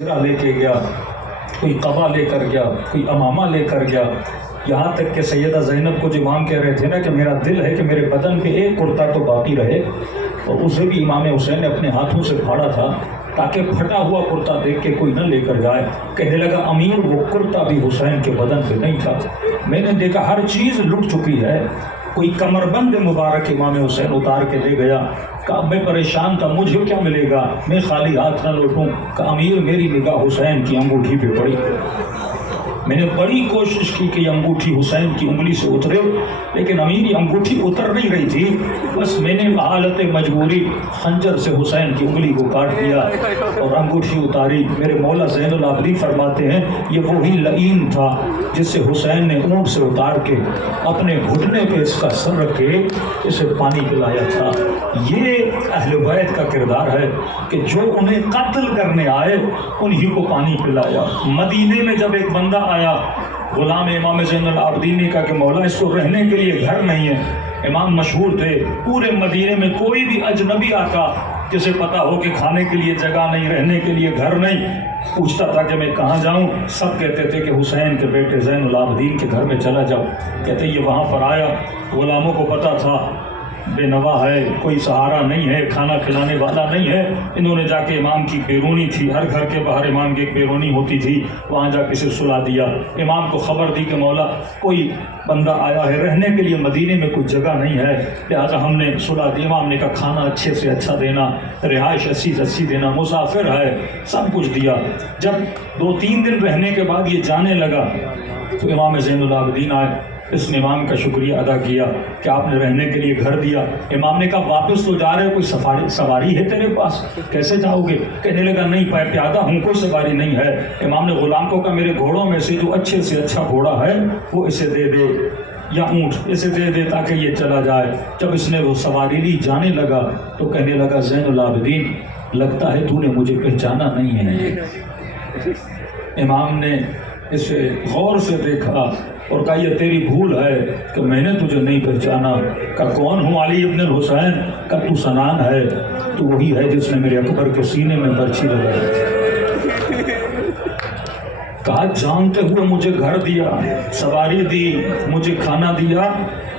لے کے گیا، کوئی قبا لے کر گیا، کوئی امامہ لے کر گیا، یہاں تک کہ سیدہ زینب کو جو امام کہہ رہے تھے نا کہ میرا دل ہے کہ میرے بدن پہ ایک کرتا تو باقی رہے، اور اسے بھی امام حسین نے اپنے ہاتھوں سے پھاڑا تھا تاکہ پھٹا ہوا کرتا دیکھ کے کوئی نہ لے کر جائے۔ کہنے لگا امیر وہ کرتا بھی حسین کے بدن پہ نہیں تھا، میں نے دیکھا ہر چیز لٹ چکی ہے۔ کوئی کمر بند مبارک امام حسین اتار کے لے گیا، کہا میں پریشان تھا مجھے کیا ملے گا، میں خالی ہاتھ نہ لوٹوں۔ کہ امیر میری نگاہ حسین کی انگوٹھی پہ پڑی، میں نے بڑی کوشش کی کہ یہ انگوٹھی حسین کی انگلی سے اترے، لیکن امیر یہ انگوٹھی اتر نہیں رہی تھی۔ بس میں نے حالت مجبوری خنجر سے حسین کی انگلی کو کاٹ دیا اور انگوٹھی اتاری۔ میرے مولا زین العابدین فرماتے ہیں یہ وہی لعین تھا جس سے حسین نے اونٹ سے اتار کے اپنے گھٹنے پہ اس کا سر رکھ کے اسے پانی پلایا تھا۔ یہ اہل بیت کا کردار ہے کہ جو انہیں قتل کرنے آئے انہی کو پانی پلایا۔ مدینے میں جب ایک بندہ آیا، غلام امام زین العابدین نے کہا کہ مولا اس کو رہنے کے لیے گھر نہیں ہے۔ امام مشہور تھے، پورے مدینے میں کوئی بھی اجنبی آتا جسے پتا ہو کہ کھانے کے لیے جگہ نہیں، رہنے کے لیے گھر نہیں، پوچھتا تھا کہ میں کہاں جاؤں، سب کہتے تھے کہ حسین کے بیٹے زین العابدین کے گھر میں چلا جاؤ۔ کہتے یہ وہاں پر آیا، غلاموں کو پتا تھا بے نوا ہے، کوئی سہارا نہیں ہے، کھانا کھلانے والا نہیں ہے۔ انہوں نے جا کے امام کی بیرونی تھی، ہر گھر کے باہر امام کی ایک بیرونی ہوتی تھی، وہاں جا کے اسے سلا دیا۔ امام کو خبر دی کہ مولا کوئی بندہ آیا ہے، رہنے کے لیے مدینے میں کوئی جگہ نہیں ہے، لہٰذا ہم نے سلا دیا۔ امام نے کہا کھانا اچھے سے اچھا دینا، رہائش اچھی سے اچھی دینا، مسافر ہے، سب کچھ دیا۔ جب 2-3 دن رہنے کے بعد یہ جانے لگا تو امام زین العابدین آئے، اس نے امام کا شکریہ ادا کیا کہ آپ نے رہنے کے لیے گھر دیا۔ امام نے کہا واپس تو جا رہے ہو، کوئی سواری ہے تیرے پاس، کیسے جاؤ گے؟ کہنے لگا نہیں پیادہ ہوں، کوئی سواری نہیں ہے۔ امام نے غلام کو کہا میرے گھوڑوں میں سے جو اچھے سے اچھا گھوڑا ہے وہ اسے دے دے، یا اونٹ اسے دے دے تاکہ یہ چلا جائے۔ جب اس نے وہ سواری لی جانے لگا تو کہنے لگا زین العابدین لگتا ہے تو نے مجھے پہچانا نہیں ہے۔ امام نے اسے غور سے دیکھا اور کہا یہ تیری بھول ہے کہ میں نے تجھے نہیں پہچانا۔ کہ کون ہوں؟ علی ابن الحسین۔ کہ تو سنان ہے، تو وہی ہے جس نے میرے اکبر کے سینے میں برچھی لگائی تھی۔ کہا جانتے ہوئے مجھے گھر دیا، سواری دی، مجھے کھانا دیا،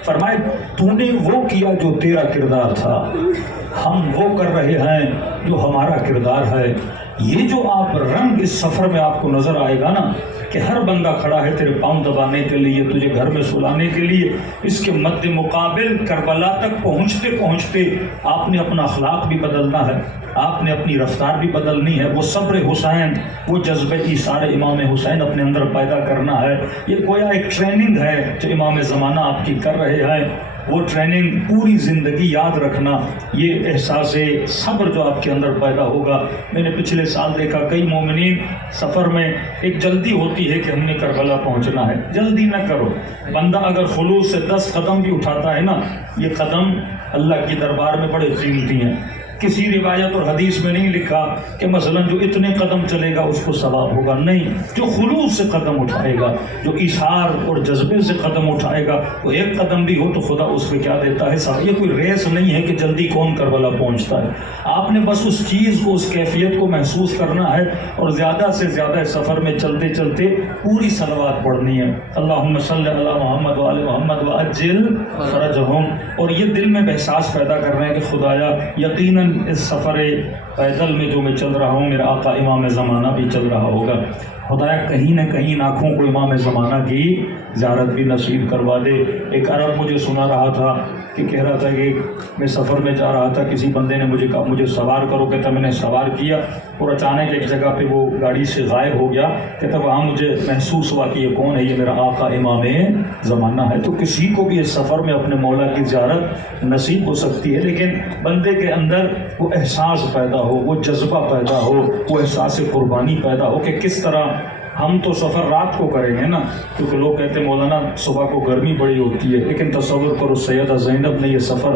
فرمائے تو نے وہ کیا جو تیرا کردار تھا، ہم وہ کر رہے ہیں جو ہمارا کردار ہے۔ یہ جو آپ رنگ اس سفر میں آپ کو نظر آئے گا نا کہ ہر بندہ کھڑا ہے تیرے پاؤں دبانے کے لیے، تجھے گھر میں سلانے کے لیے، اس کے مد مقابل کربلا تک پہنچتے پہنچتے آپ نے اپنا اخلاق بھی بدلنا ہے، آپ نے اپنی رفتار بھی بدلنی ہے۔ وہ صبر حسین، وہ جذبہ ایثار امام حسین اپنے اندر پیدا کرنا ہے۔ یہ گویا ایک ٹریننگ ہے جو امام زمانہ آپ کی کر رہے ہیں۔ وہ ٹریننگ پوری زندگی یاد رکھنا، یہ احساس صبر جو آپ کے اندر پیدا ہوگا۔ میں نے پچھلے سال دیکھا کئی مومنین سفر میں ایک جلدی ہوتی ہے کہ ہم نے کربلا پہنچنا ہے، جلدی نہ کرو۔ بندہ اگر خلوص سے 10 قدم بھی اٹھاتا ہے نا، یہ قدم اللہ کی دربار میں بڑے قیمتی ہیں۔ کسی روایت اور حدیث میں نہیں لکھا کہ مثلا جو اتنے قدم چلے گا اس کو ثواب ہوگا، نہیں، جو خلوص سے قدم اٹھائے گا، جو ایثار اور جذبے سے قدم اٹھائے گا، وہ ایک قدم بھی ہو تو خدا اس پہ کیا دیتا ہے ثواب۔ یہ کوئی ریس نہیں ہے کہ جلدی کون کربلا پہنچتا ہے، آپ نے بس اس چیز کو، اس کیفیت کو محسوس کرنا ہے اور زیادہ سے زیادہ سفر میں چلتے چلتے پوری صلوات پڑھنی ہے، اللہم صلی علی محمد و آل محمد وعجل فرجہم۔ اور یہ دل میں احساس پیدا کر رہے ہیں کہ خدایا یقیناً اس سفر پیدل میں جو میں چل رہا ہوں میرا آقا امام زمانہ بھی چل رہا ہوگا، خدایا کہیں نہ کہیں آنکھوں کو امام زمانہ کی زیارت بھی نصیب کروا دے۔ ایک عرب مجھے سنا رہا تھا کہ کہہ رہا تھا کہ میں سفر میں جا رہا تھا، کسی بندے نے مجھے کہا مجھے سوار کرو، کہتا میں نے سوار کیا اور اچانک ایک جگہ پہ وہ گاڑی سے غائب ہو گیا، کہتا وہاں مجھے محسوس ہوا کہ یہ کون ہے، یہ میرا آقا امام زمانہ ہے۔ تو کسی کو بھی اس سفر میں اپنے مولا کی زیارت نصیب ہو سکتی ہے، لیکن بندے کے اندر وہ احساس پیدا ہو، وہ جذبہ پیدا ہو، وہ احساس قربانی پیدا ہو کہ کس طرح ہم تو سفر رات کو کریں گے نا، کیونکہ لوگ کہتے ہیں مولانا صبح کو گرمی بڑی ہوتی ہے، لیکن تصور کرو سیدہ زینب نے یہ سفر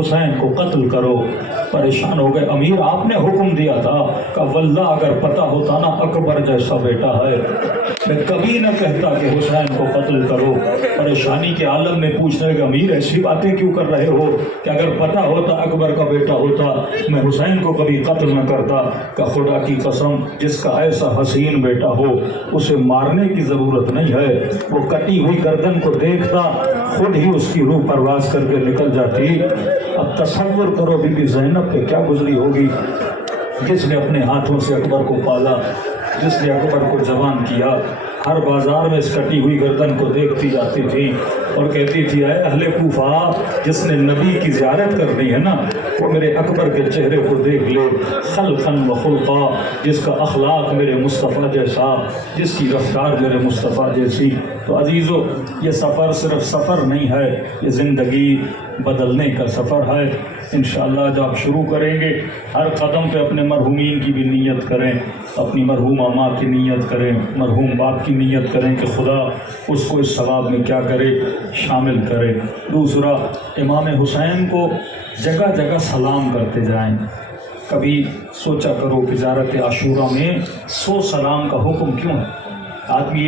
حسین کو قتل کرو؟ پریشان ہو گئے، امیر آپ نے حکم دیا تھا۔ کہ واللہ اگر پتہ ہوتا نا اکبر جیسا بیٹا ہے میں کبھی نہ کہتا کہ حسین کو قتل کرو۔ پریشانی کے عالم میں پوچھ رہے کہ امیر ایسی باتیں کیوں کر رہے ہو کہ اگر پتہ ہوتا اکبر کا بیٹا ہوتا میں حسین کو کبھی قتل نہ کرتا۔ کہ خدا کی قسم جس کا ایسا حسین بیٹا ہو اسے مارنے کی ضرورت نہیں ہے، وہ کٹی ہوئی گردن کو دیکھتا خود ہی اس کی روح پرواز کر کے نکل جاتی۔ اب تصور کرو بی بی زینب پہ کیا گزری ہوگی، جس نے اپنے ہاتھوں سے اکبر کو پالا، جس نے اکبر کو جوان کیا۔ ہر بازار میں اس کٹی ہوئی گردن کو دیکھتی جاتی تھی اور کہتی تھی اے اہل کوفہ، جس نے نبی کی زیارت کرنی ہے نا وہ میرے اکبر کے چہرے کو دیکھ لے، خلقاً و خلقا، جس کا اخلاق میرے مصطفیٰ جیسا، جس کی رفتار میرے مصطفیٰ جیسی۔ تو عزیزو یہ سفر صرف سفر نہیں ہے، یہ زندگی بدلنے کا سفر ہے۔ انشاءاللہ جب شروع کریں گے ہر قدم پہ اپنے مرحومین کی بھی نیت کریں، اپنی مرحومہ ماں کی نیت کریں، مرحوم باپ کی نیت کریں کہ خدا اس کو اس ثواب میں کیا کرے، شامل کرے۔ دوسرا، امام حسین کو جگہ جگہ سلام کرتے جائیں۔ کبھی سوچا کرو کہ زیارت عاشورہ میں 100 سلام کا حکم کیوں ہے؟ آدمی